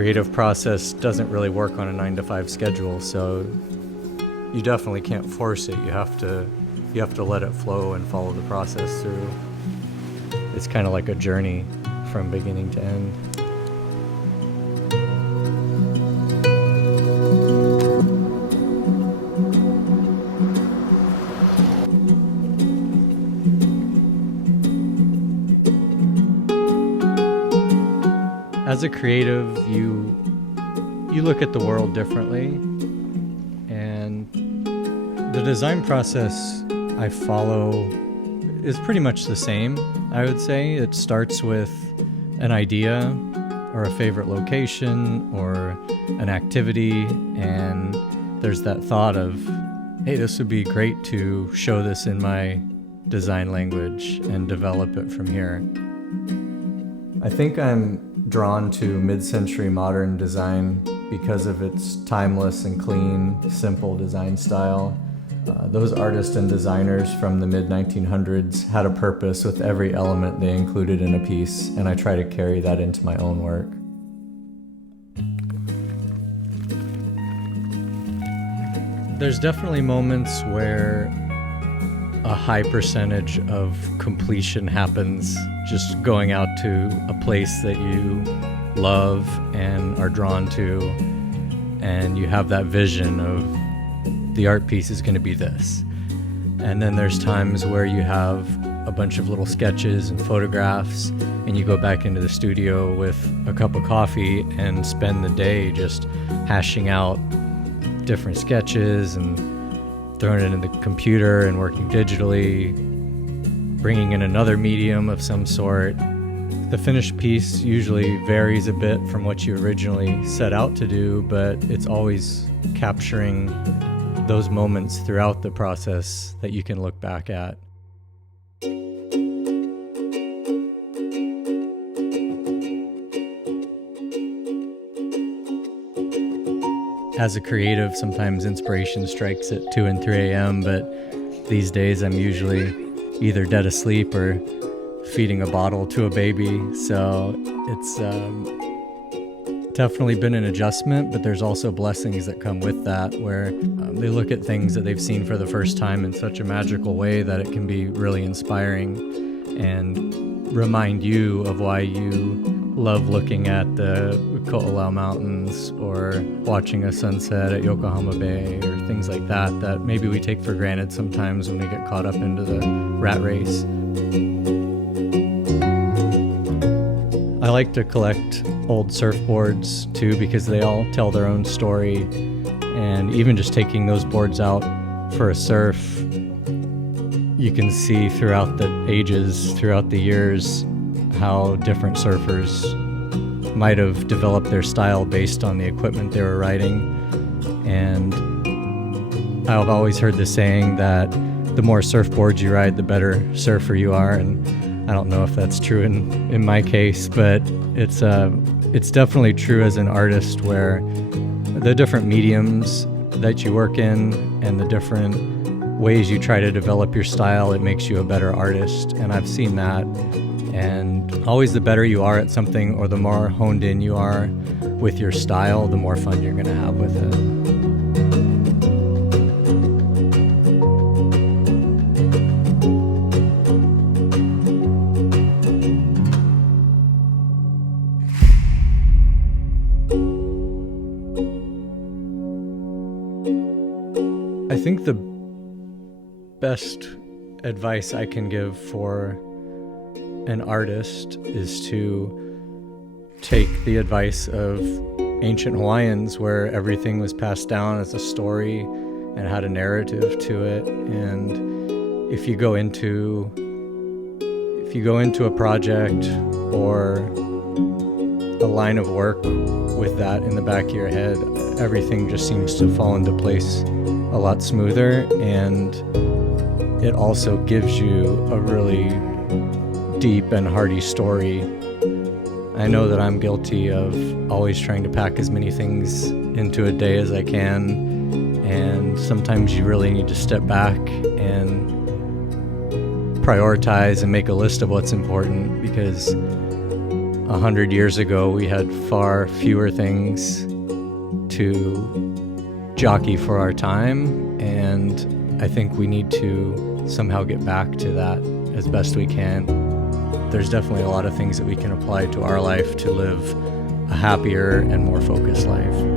creative process doesn't really work on a 9-to-5 schedule, so you definitely can't force it. You have to let it flow and follow the process through. It's kind of like a journey from beginning to end. As a creative, you look at the world differently, and the design process I follow is pretty much the same, I would say. It starts with an idea or a favorite location or an activity, and there's that thought of, hey, this would be great to show this in my design language and develop it from here. I think I'm drawn to mid-century modern design because of its timeless and clean, simple design style. Those artists and designers from the mid-1900s had a purpose with every element they included in a piece, and I try to carry that into my own work. There's definitely moments where a high percentage of completion happens just going out to a place that you love and are drawn to, and you have that vision of the art piece is going to be this. And then there's times where you have a bunch of little sketches and photographs, and you go back into the studio with a cup of coffee and spend the day just hashing out different sketches and throwing it in the computer and working digitally, bringing in another medium of some sort. The finished piece usually varies a bit from what you originally set out to do, but it's always capturing those moments throughout the process that you can look back at. As a creative, sometimes inspiration strikes at 2 and 3 a.m., but these days I'm usually either dead asleep or feeding a bottle to a baby. So it's definitely been an adjustment, but there's also blessings that come with that, where they look at things that they've seen for the first time in such a magical way that it can be really inspiring and remind you of why you love looking at the Ko'olau Mountains or watching a sunset at Yokohama Bay or things like that maybe we take for granted sometimes when we get caught up into the rat race. I like to collect old surfboards too, because they all tell their own story, and even just taking those boards out for a surf, you can see throughout the ages, throughout the years, how different surfers might have developed their style based on the equipment they were riding. And I've always heard the saying that the more surfboards you ride, the better surfer you are, and I don't know if that's true in my case, but it's definitely true as an artist, where the different mediums that you work in and the different ways you try to develop your style, it makes you a better artist. And I've seen that. And always the better you are at something, or the more honed in you are with your style, the more fun you're going to have with it. I think the best advice I can give for an artist is to take the advice of ancient Hawaiians, where everything was passed down as a story and had a narrative to it. And if you go into a project or a line of work with that in the back of your head, everything just seems to fall into place a lot smoother, and it also gives you a really deep and hearty story. I know that I'm guilty of always trying to pack as many things into a day as I can, and sometimes you really need to step back and prioritize and make a list of what's important, because 100 years ago, we had far fewer things to jockey for our time, and I think we need to somehow get back to that as best we can. There's definitely a lot of things that we can apply to our life to live a happier and more focused life.